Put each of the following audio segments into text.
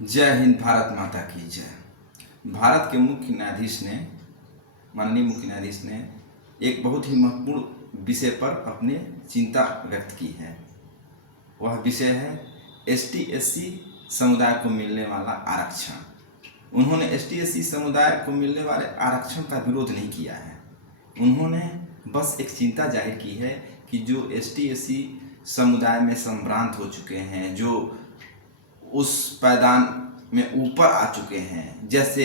जय हिंद, भारत माता की जय। भारत के मुख्य न्यायाधीश ने, माननीय मुख्य न्यायाधीश ने एक बहुत ही महत्वपूर्ण विषय पर अपनी चिंता व्यक्त की है। वह विषय है ST/SC समुदाय को मिलने वाला आरक्षण। उन्होंने ST/SC समुदाय को मिलने वाले आरक्षण का विरोध नहीं किया है। उन्होंने बस एक चिंता जाहिर की है कि जो ST/SC समुदाय में संभ्रांत हो चुके हैं, जो उस पायदान में ऊपर आ चुके हैं, जैसे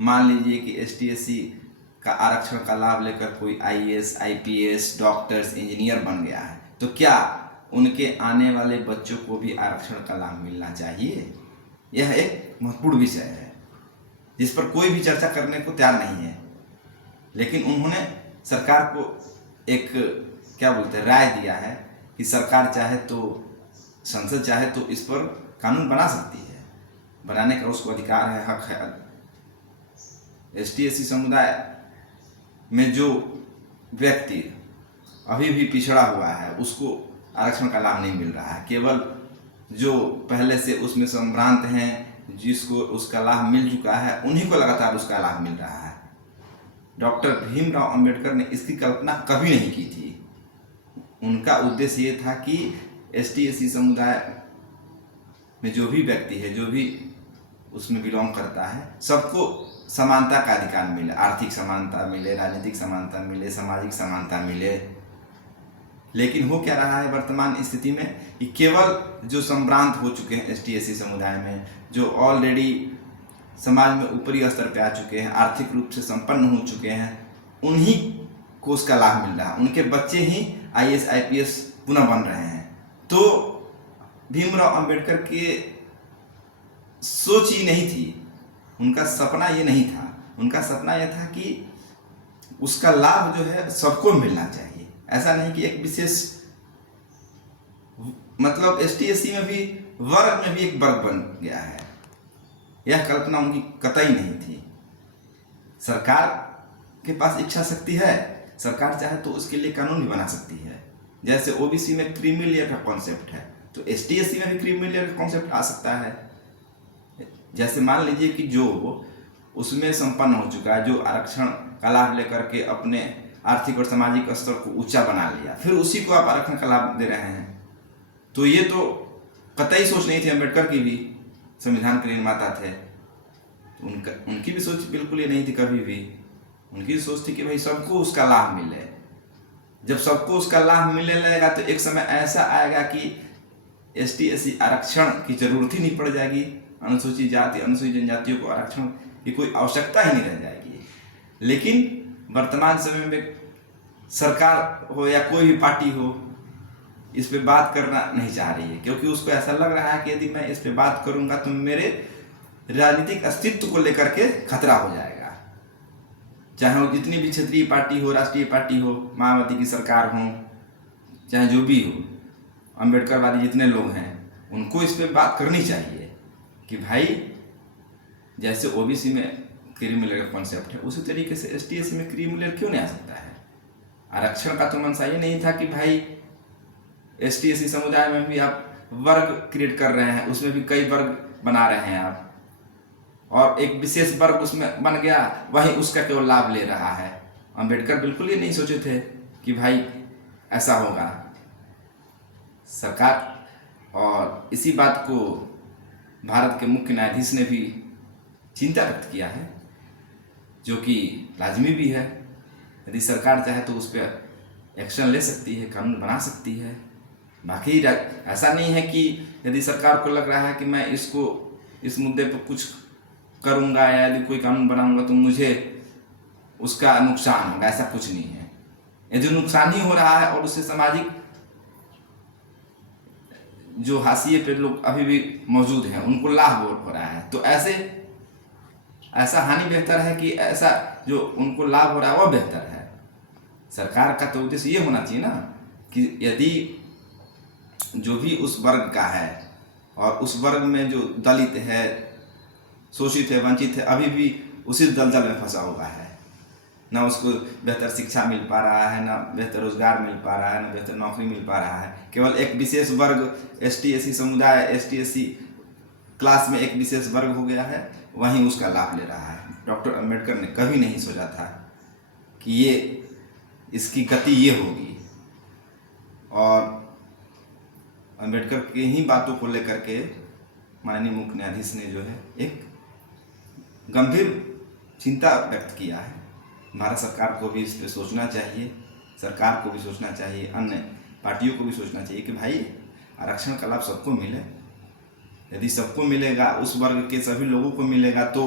मान लीजिए कि ST/SC का आरक्षण का लाभ लेकर कोई IAS, IPS, डॉक्टर्स, इंजीनियर बन गया है, तो क्या उनके आने वाले बच्चों को भी आरक्षण का लाभ मिलना चाहिए? यह एक महत्वपूर्ण विषय है जिस पर कोई भी चर्चा करने को तैयार नहीं है। लेकिन उन्होंने सरकार को एक राय दिया है कि सरकार चाहे तो, संसद चाहे तो इस पर कानून बना सकती है। बनाने का उसको अधिकार है, हक है। ST/SC समुदाय में जो व्यक्ति अभी भी पिछड़ा हुआ है उसको आरक्षण का लाभ नहीं मिल रहा है। केवल जो पहले से उसमें संभ्रांत हैं, जिसको उसका लाभ मिल चुका है, उन्हीं को लगातार उसका लाभ मिल रहा है। डॉक्टर भीमराव अंबेडकर ने इसकी कल्पना कभी नहीं की थी। उनका उद्देश्य ये था कि ST/SC समुदाय में जो भी व्यक्ति है, जो भी उसमें बिलोंग करता है, सबको समानता का अधिकार मिले, आर्थिक समानता मिले, राजनीतिक समानता मिले, सामाजिक समानता मिले। लेकिन हो क्या रहा है वर्तमान स्थिति में कि केवल जो संभ्रांत हो चुके हैं ST/SC समुदाय में, जो ऑलरेडी समाज में ऊपरी स्तर पे आ चुके हैं, आर्थिक रूप से संपन्न हो चुके हैं, उन्हीं को उसका लाभ मिल रहा है। उनके बच्चे ही IAS, IPS पुनः बन रहे हैं। तो भीमराव अंबेडकर के सोच ही नहीं थी, उनका सपना ये नहीं था। उनका सपना यह था कि उसका लाभ जो है सबको मिलना चाहिए। ऐसा नहीं कि एक विशेष, मतलब ST/SC में भी, वर्ग में भी एक वर्ग बन गया है। यह कल्पना उनकी कतई नहीं थी। सरकार के पास इच्छा शक्ति है, सरकार चाहे तो उसके लिए कानून भी बना सकती है। जैसे OBC में क्रीमी लेयर का कॉन्सेप्ट है, तो ST/SC में भी क्रीमी लेयर का कॉन्सेप्ट आ सकता है। जैसे मान लीजिए कि जो उसमें संपन्न हो चुका है, जो आरक्षण का लाभ लेकर के अपने आर्थिक और सामाजिक स्तर को ऊंचा बना लिया, फिर उसी को आप आरक्षण का लाभ दे रहे हैं, तो ये तो कतई सोच नहीं थी। अम्बेडकर की भी संविधान के निर्माता थे, उनकी भी सोच बिल्कुल ये नहीं थी कभी भी। उनकी सोच थी कि भाई सबको उसका लाभ मिले। जब सबको उसका लाभ मिलने लगेगा तो एक समय ऐसा आएगा कि ST/SC आरक्षण की जरूरत ही नहीं पड़ जाएगी। अनुसूचित जाति, अनुसूचित जनजातियों को आरक्षण की कोई आवश्यकता ही नहीं रह जाएगी। लेकिन वर्तमान समय में सरकार हो या कोई भी पार्टी हो, इस पे बात करना नहीं चाह रही है, क्योंकि उसको ऐसा लग रहा है कि यदि मैं इस पे बात करूंगा तो मेरे राजनीतिक अस्तित्व को लेकर के खतरा हो जाएगा। चाहे वो जितनी भी क्षेत्रीय पार्टी हो, राष्ट्रीय पार्टी हो, मायावती की सरकार हो, चाहे जो भी हो, अम्बेडकरवादी जितने लोग हैं, उनको इस पे बात करनी चाहिए कि भाई जैसे OBC में क्रीमी लेयर का कॉन्सेप्ट है, उसी तरीके से ST/SC में क्रीमी लेयर क्यों नहीं आ सकता है? आरक्षण का तो मंशा ये नहीं था कि भाई ST/SC समुदाय में भी आप वर्ग क्रिएट कर रहे हैं, उसमें भी कई वर्ग बना रहे हैं आप, और एक विशेष वर्ग उसमें बन गया, वही उसका केवल लाभ ले रहा है। अम्बेडकर बिल्कुल ये नहीं सोचे थे कि भाई ऐसा होगा। सरकार, और इसी बात को भारत के मुख्य न्यायाधीश ने भी चिंता व्यक्त किया है, जो कि लाजमी भी है। यदि सरकार चाहे तो उस पर एक्शन ले सकती है, कानून बना सकती है। बाकी ऐसा नहीं है कि यदि सरकार को लग रहा है कि मैं इस मुद्दे पर कुछ करूंगा या यदि कोई कानून बनाऊंगा तो मुझे उसका नुकसान होगा, ऐसा कुछ नहीं है। यदि नुकसान ही हो रहा है और उससे सामाजिक जो हाशिए पे लोग अभी भी मौजूद हैं उनको लाभ हो रहा है, तो ऐसा हानि बेहतर है कि ऐसा जो उनको लाभ हो रहा है वह बेहतर है। सरकार का तो उद्देश्य ये होना चाहिए ना कि यदि जो भी उस वर्ग का है और उस वर्ग में जो दलित है, शोषित है, वंचित है, अभी भी उसी दलदल में फंसा हुआ है, ना उसको बेहतर शिक्षा मिल पा रहा है, ना बेहतर रोजगार मिल पा रहा है, ना बेहतर नौकरी मिल पा रहा है। केवल एक विशेष वर्ग ST/SC समुदाय, ST/SC क्लास में एक विशेष वर्ग हो गया है, वहीं उसका लाभ ले रहा है। डॉक्टर अंबेडकर ने कभी नहीं सोचा था कि ये इसकी गति ये होगी, और अंबेडकर की ही बातों को लेकर के माननीय मुख्य न्यायाधीश ने जो है एक गंभीर चिंता व्यक्त किया है। भारत सरकार को भी इस पर सोचना चाहिए, सरकार को भी सोचना चाहिए, अन्य पार्टियों को भी सोचना चाहिए कि भाई आरक्षण का लाभ सबको मिले। यदि सबको मिलेगा, उस वर्ग के सभी लोगों को मिलेगा तो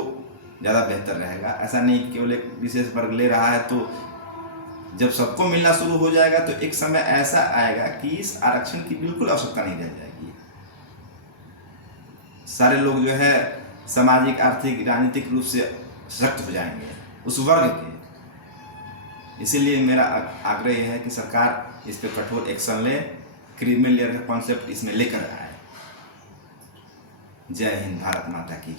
ज़्यादा बेहतर रहेगा। ऐसा नहीं कि केवल एक विशेष वर्ग ले रहा है, तो जब सबको मिलना शुरू हो जाएगा तो एक समय ऐसा आएगा कि इस आरक्षण की बिल्कुल आवश्यकता नहीं रह जाएगी। सारे लोग जो है सामाजिक, आर्थिक, राजनीतिक रूप से सशक्त हो जाएंगे उस वर्ग के। इसीलिए मेरा आग्रह यह है कि सरकार इस पर कठोर एक्शन ले, क्रीमी लेयर का कॉन्सेप्ट इसमें लेकर आए। जय हिंद, भारत माता की जय।